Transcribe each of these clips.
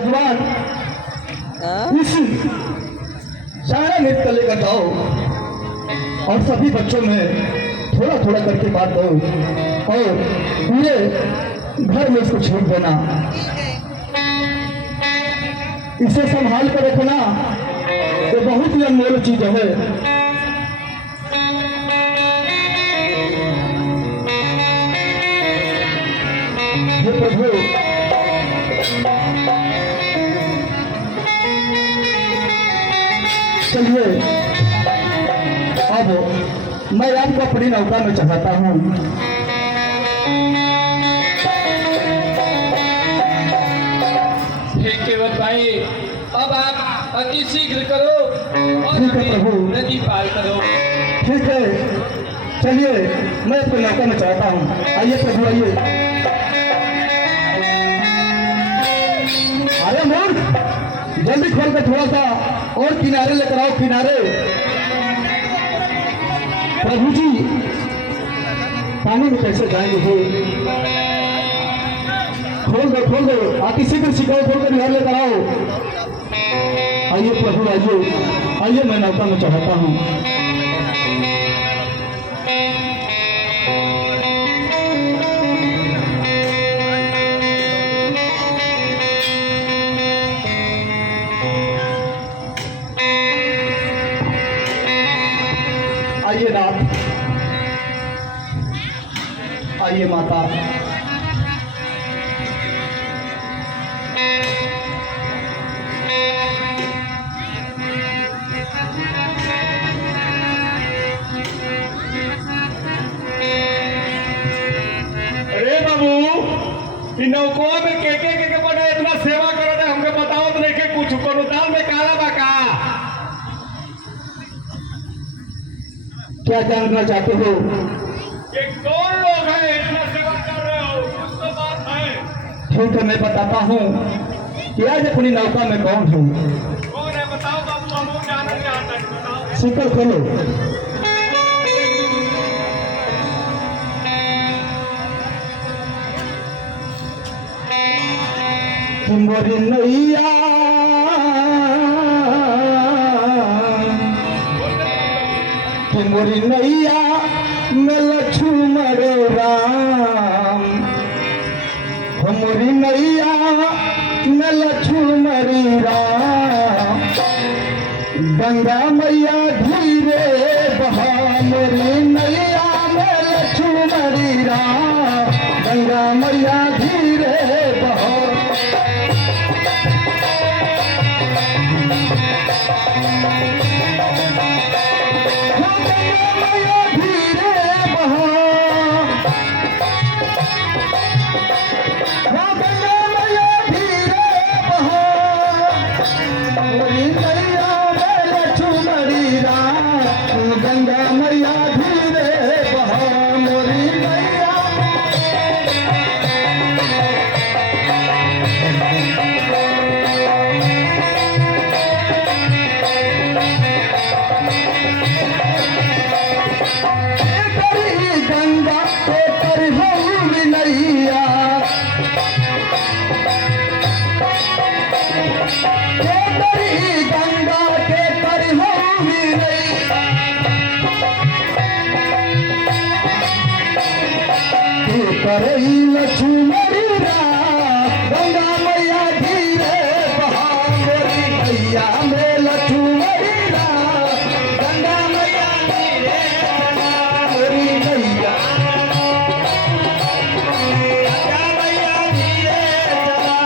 भगवान इस सारा नृत्य लेकर जाओ और सभी बच्चों में थोड़ा थोड़ा करके बांट दो और पूरे घर में इसको छीन देना। इसे संभाल कर रखना, ये बहुत ही अनमोल चीज है। हे प्रभु, चलिए अब मैं आपको अपनी नौका में चढ़ाता हूँ। केवल भाई, अब आप अति शीघ्र करो और प्रभु नदी पार करो। ठीक है, चलिए मैं अपनी नौका में चढ़ाता हूँ। आइए प्रभु, आइए। अरे मूर्ख, जल्दी खोल कर थोड़ा सा और किनारे लेकर आओ, किनारे। प्रभु जी पानी में कैसे जाएंगे? खोल दो, आती शीघ्र सिखाओ, खोल कर निहार लेकर आओ। आइए प्रभु, आइए, मैं नौका में चढ़ाता हूँ। आइए नाथ, आइए माता। अरे बाबू, नौकवा में के बने इतना सेवा करो ने हमके बताओ तो नहीं के कुछ कोनो दाल में काला बा का? क्या जानना चाहते हो? ये कौन लोग हैं इतना सेवा कर रहे हो? कुछ तो बात है। ठीक है, मैं बताता हूँ कि आज अपनी नौका में कौन है। कौन है बताओ बाबू, हम लोग जानना चाहते हैं, बताओ। शिकर खोलो। मोरी नैया मोरी नैया में लक्ष्मण राम, मोरी नैया में लक्ष्मण राम। गंगा मैया धीरे बहा, मोरी नैया में लक्ष्मण राम। गंगा मैया धीरे बहा। गंगा मैया धीरे बहा, मोरी नैया। गंगा के पर होली नैया, गंगा के पर होली नैया। करई लक्ष्मणी राम, गंगा मैया धीरे बहा, मोरी नैया में लक्ष्मणी राम। गंगा मैया धीरे बहा, मोरी नैया। गंगा मैया धीरे बहा।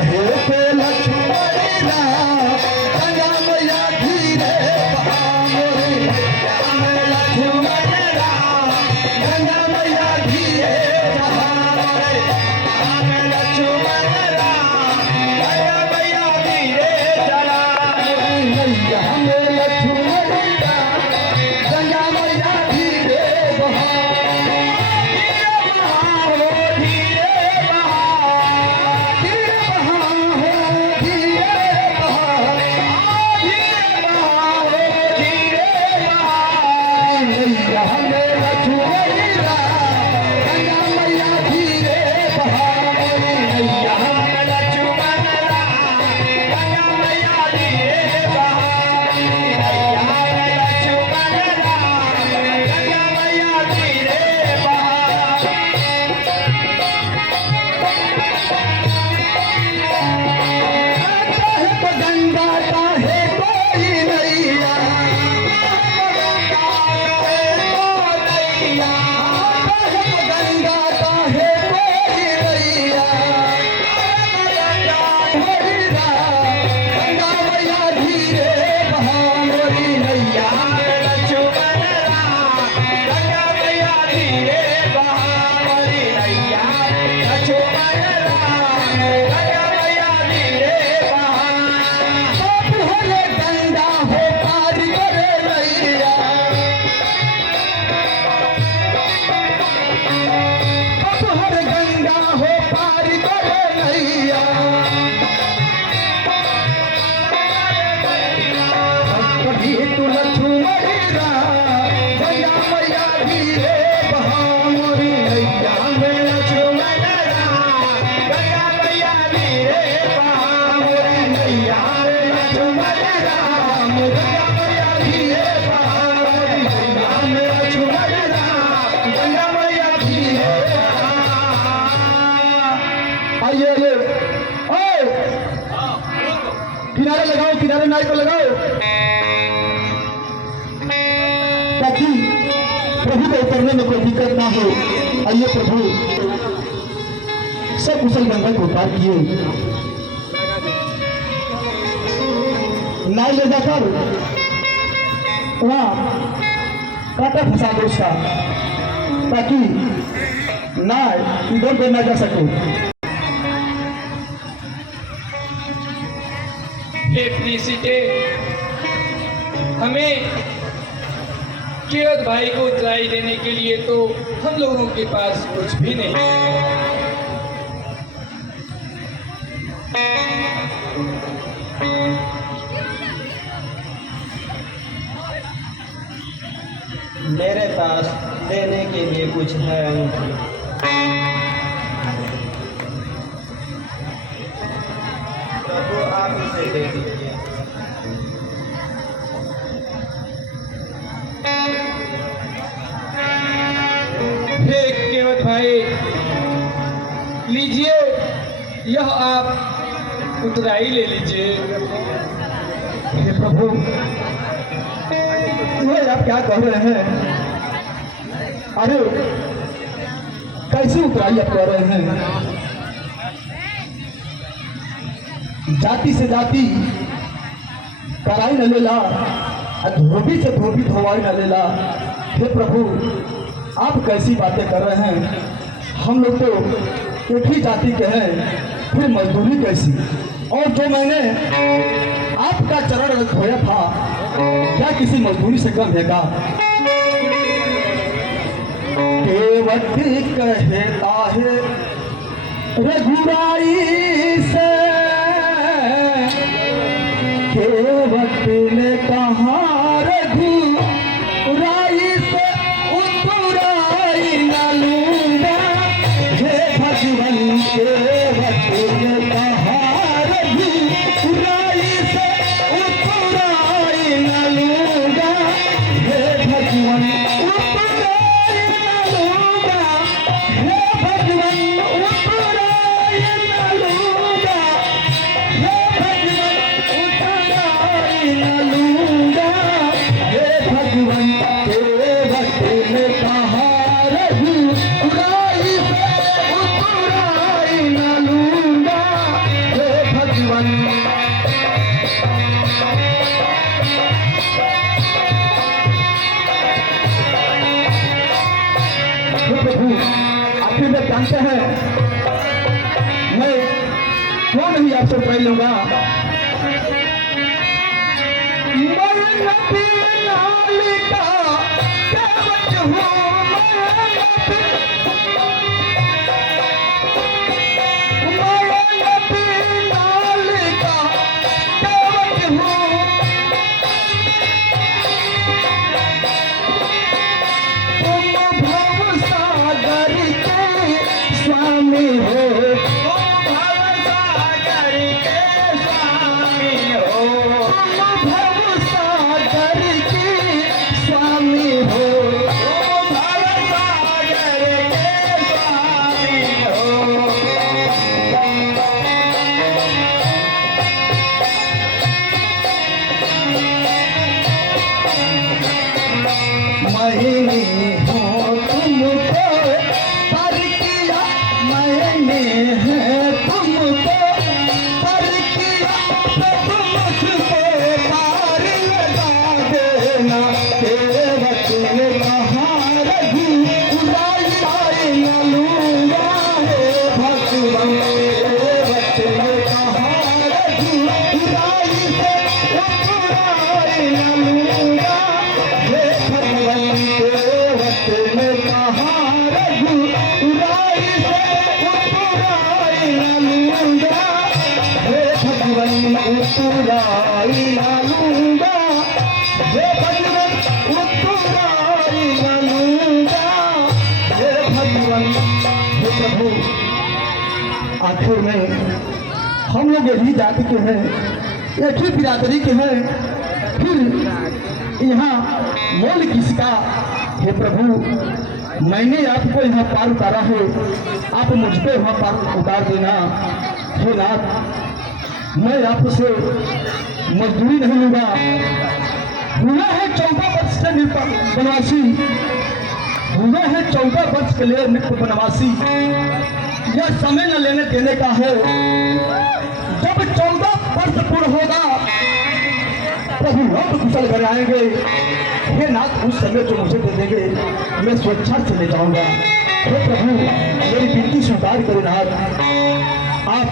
काहे पे लक्ष्मणा गंगा मैया धीरे बहाओ रे लक्ष्मणा गंगा मैया धीरे बहाओ रे लक्ष्मणा गंगा मैया धीरे चला मैया हमें लक्ष्मणा गंगा मैया धीरे बहाओ किनारे लगाओ, किनारे नाई को लगाओ ताकि प्रभु को उतरने में कोई दिक्कत ना हो। आइए प्रभु सब कुशल गंगा को उतार किए, नाई ले जाकर वहां कांटा फंसा दो उसका ताकि नाई इधर उधर ना जा सके। हे प्रीसिटे, हमें केवट भाई को उतराई देने के लिए तो हम लोगों के पास कुछ भी नहीं। मेरे पास देने के लिए कुछ है नहीं। प्रभु आप इसे दे दीजिए। हे केवट भाई, लीजिए, यह आप उतराई ले लीजिए। हे प्रभु, ये आप क्या कह रहे हैं? अरे कैसे उतराई आप कह रहे हैं? जाति से जाति कराई न लेला, धोबी से धोबी धोवाई न लेला। हे प्रभु, आप कैसी बातें कर रहे हैं? हम लोग तो एक ही जाति के हैं, फिर मजदूरी कैसी? और जो मैंने आपका चरण धोया था, क्या किसी मजदूरी से कम है का? केवट कहता है रघुराई से, केवट ने कहा रघुराई से उतराई न लूंगा। हे भगवान, केवट ने कहा रघुराई से उतराई न लूंगा। हे भगवान, उतराई न लूंगा। हे भगवान, उतराई न लूंगा। हे भगवान, उतराई न लूंगा। क्यों नहीं आपसे पढ़ लूंगा। आखिर में हम लोग यही जाति के हैं, एक ही बिरादरी के हैं, फिर यहाँ मोल किसका। हे प्रभु, मैंने आपको यहाँ पार उतारा है, आप मुझ पे वहाँ पार उतार देना। हे नाथ, मैं आपसे मजदूरी नहीं लूंगा। हुआ है 14 वर्ष के बनवासी, हुआ है 14 वर्ष के लिए बनवासी। यह समय न लेने देने का है। जब 14 वर्ष पूर्ण होगा प्रभु लौट कुशल घर आएंगे। हे नाथ, उस समय जो मुझे दे देंगे मैं स्वेच्छा से ले जाऊंगा। हे प्रभु, मेरी विनती स्वीकार करें नाथ, आप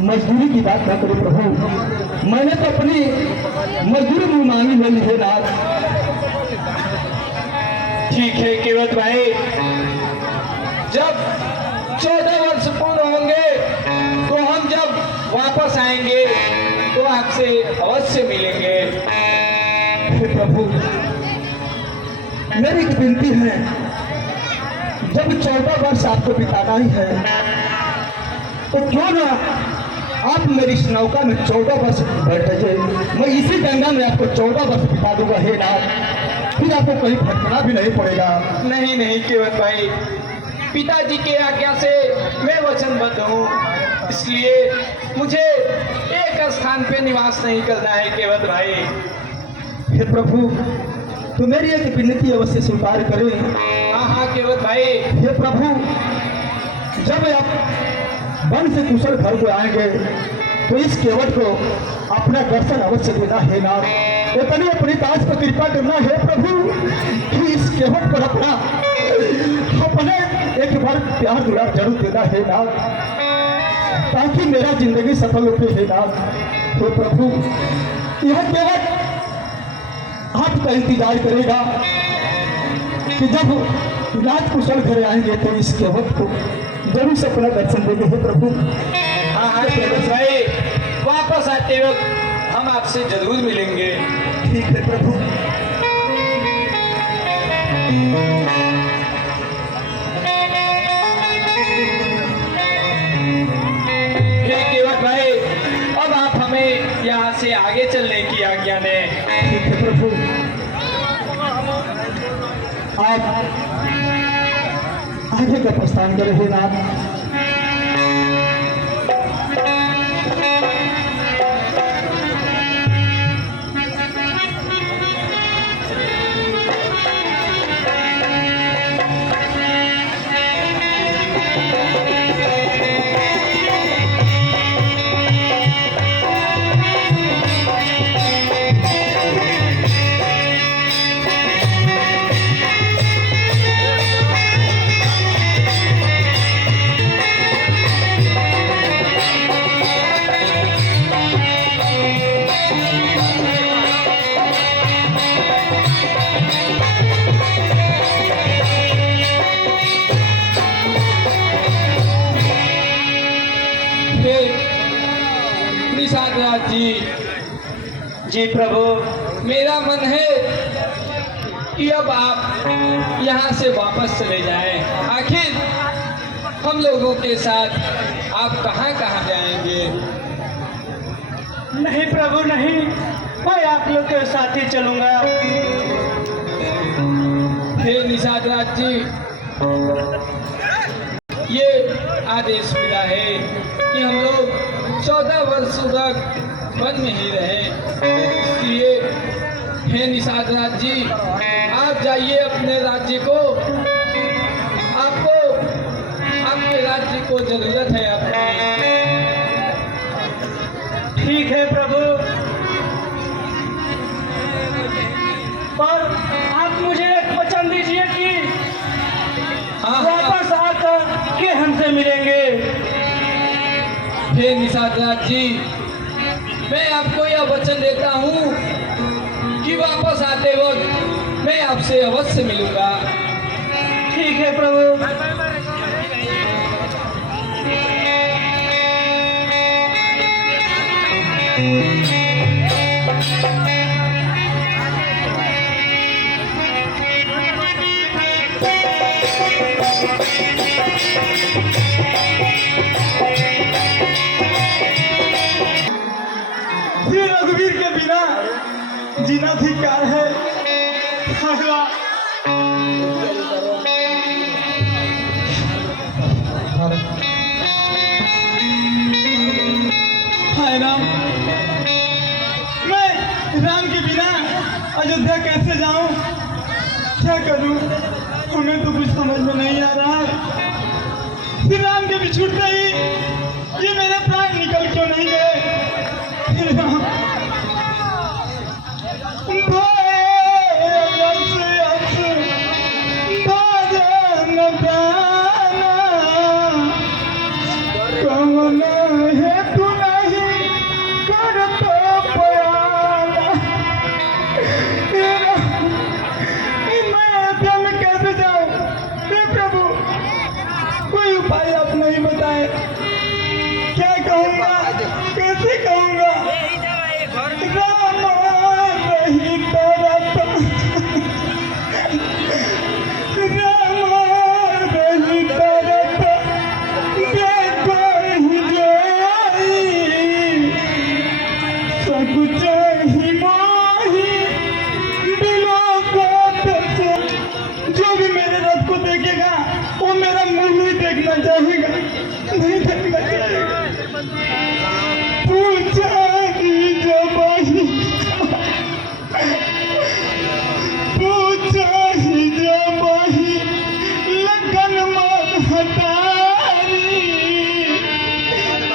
मजदूरी की बात ना करें प्रभु। मैंने तो अपनी मजदूरी मुँह मांगी नहीं है नाथ। ठीक है केवट भाई, जब 14 वर्ष पूर्ण होंगे तो हम जब वापस आएंगे तो आपसे अवश्य मिलेंगे। हे प्रभु, मेरी एक विनती है, जब 14 वर्ष आपको बिताना ही है तो क्यों ना आप मेरी इस नौका में 14 वर्ष बैठ जाइए। मैं इसी गंगा में आपको 14 वर्ष बिता दूंगा। हे नाथ, फिर आपको कहीं भटकना भी नहीं पड़ेगा। नहीं नहीं केवट भाई, पिताजी के आज्ञा से मैं वचनबद्ध हूँ, इसलिए मुझे एक स्थान पे निवास नहीं करना है केवट भाई। हे प्रभु, तो मेरी एक विनती अवश्य स्वीकार करें। हाँ हाँ केवट भाई। हे प्रभु, जब आप वन से कुशल घर को आएंगे तो इस केवट को अपना दर्शन अवश्य देना है नाथ। इतनी अपनी दास पर कृपा करना है प्रभु कि इस केवट पर अपना एक बार प्यार दुलार जरूर देना है नाथ, ताकि मेरा जिंदगी सफल हो है नाथ। तो प्रभु, यह केवट आपका इंतजार करेगा कि जब रात कुशल घर आएंगे तो इस केवट को जरूर से अपना दर्शन देंगे। हे प्रभु, हाँ हाँ केवट भाई, वापस आते वक्त हम आपसे जरूर मिलेंगे। ठीक है प्रभु। केवट भाई, अब आप हमें यहाँ से आगे चलने की आज्ञा दें। ठीक है प्रभु, आप आगे का प्रस्थान करें हे नाथ। निषाद राज जी, जी प्रभु। मेरा मन है कि अब आप यहाँ से वापस चले जाएं। आखिर हम लोगों के साथ आप कहाँ कहाँ जाएंगे? नहीं प्रभु नहीं, मैं आप लोग के साथ ही चलूंगा। हे निषाद राज जी, ये आदेश मिला है कि हम लोग 14 वर्ष तक वन में ही रहे। इसलिए हे निषाद राज जी, आप जाइए अपने राज्य को। आपको आपके राज्य को जरूरत है अपनी। ठीक है प्रभु, पर आप मुझे एक वचन दीजिए कि हाँ, वापस आकर के हमसे मिलेंगे। हे निषाद राज जी, मैं आपको यह वचन देता हूँ कि वापस आते वक्त मैं आपसे अवश्य मिलूंगा। ठीक है प्रभु। श्री रघुवीर के बिना जीना धिक्कार है। हाय राम, मैं राम के बिना अयोध्या कैसे जाऊं? क्या करूं? हमें तो कुछ समझ में नहीं आ रहा है। श्री राम के बिछुड़ते ही ये मेरे प्राण निकल क्यों नहीं गए? हे राम, उपाय आप नहीं बताए, क्या कहूँगा, कैसे कहूँगा? राम रही तरत, राम रही तरत, देखो ही जाई, सकुच ही मोही, दिलों का तत्व। जो भी मेरे रथ को देखेगा वो मेरा मुंह नहीं देखना चाहेगा, नहीं देखना चाहेगा। पूछा ही जबाही, पूछा ही जबाही, लगन मत हटारी,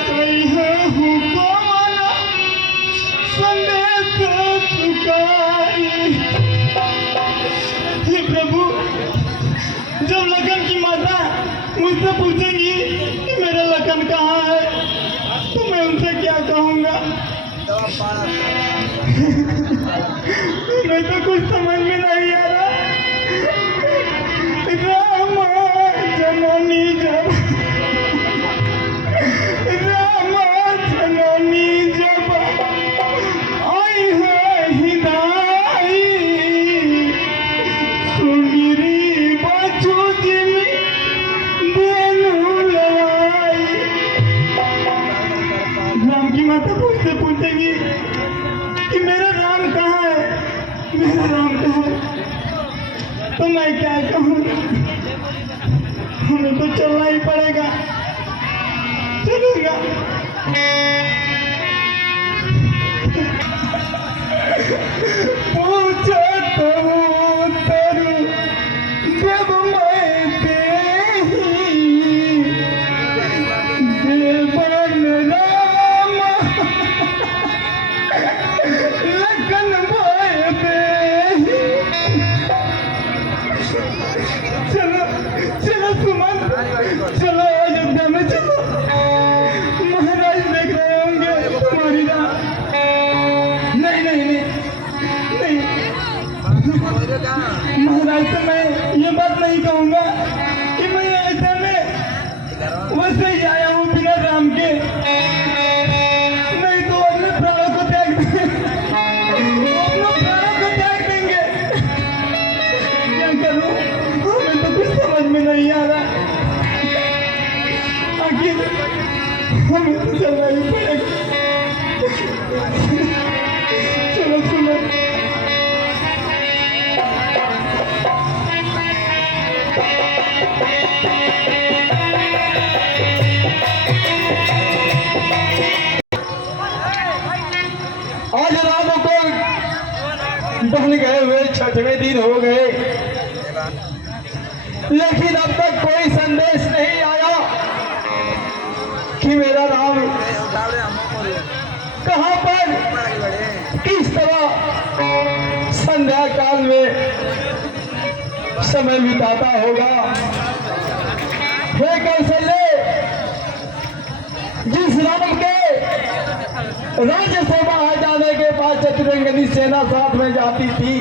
कहीं हुक्म संदेश चुकाई। हे प्रभु, जब लगन की माता मुझसे पूछेंगी कि मेरा लगन कहाँ है, तो मैं उनसे क्या कहूँगा? मैं तो कुछ समझ में नहीं आ रहा। राम जननी जब, राम जननी जब आई है हिदाई, सुमिरी बचू जिनी देनु लड़ाई। राम की माता मुझसे पूछेंगी कि मेरा राम कहाँ है, मेरा राम कहाँ है, तो मैं क्या कहूँ? हमें तो चलना ही पड़ेगा, चलूंगा। पूछो तो उतरू जब मैं देही, देवन राम लगन भय देही। चलो चलो सुमन, चलो अयोध्या में चलो, महाराज देख रहे आज राम को बन गए हुए 6वें दिन हो गए, लेकिन अब तक कोई संदेश नहीं आया कि मेरा राम कहां पर किस तरह संध्या काल में समय बिताता होगा। हे कौशल्य, जिस राम के राज्य से बाहर जाने के बाद चतुरंगनी सेना साथ में जाती थी,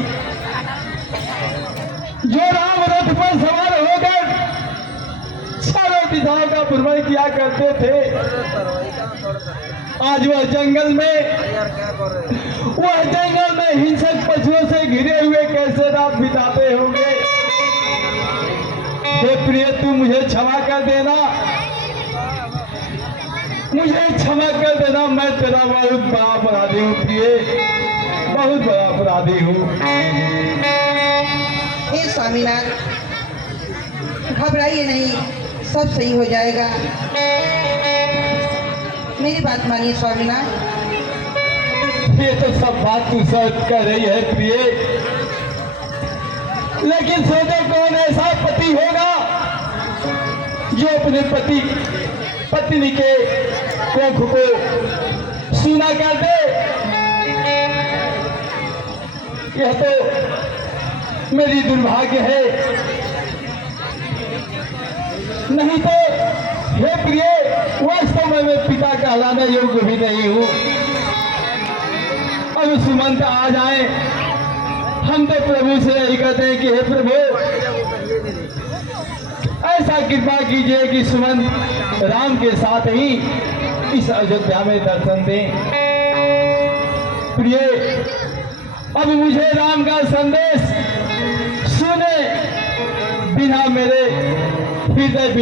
जो राम रथ पर सवार होकर चारों दिशाओं का भ्रमण किया करते थे, आज वह जंगल में हिंसक पशुओं से घिरे हुए कैसे रात बिताते होंगे। हे प्रिय, तू मुझे क्षमा कर देना, मुझे क्षमा कर देना। मैं तेरा बहुत बड़ा अपराधी हूँ प्रिय, बहुत बड़ा अपराधी हूँ। हे स्वामीनाथ, घबराइए नहीं, सब सही हो जाएगा। मेरी बात मानिए स्वामीनाथ। ये तो सब बात तू सच कर रही है प्रिय, लेकिन सोचो कौन ऐसा पति होगा जो अपने पत्नी के कोख को सुना कर दे। यह तो मेरी दुर्भाग्य है, नहीं तो हे प्रिय, वास्तव में मैं पिता कहलाने योग्य भी नहीं हूँ। अब सुमंत आ जाए, हम तो प्रभु से यही कहते हैं कि हे प्रभु, ऐसा कृपा कीजिए कि सुमंत राम के साथ ही इस अयोध्या में दर्शन दें। प्रिय, अब मुझे राम का संदेश सुने बिना मेरे हृदय भी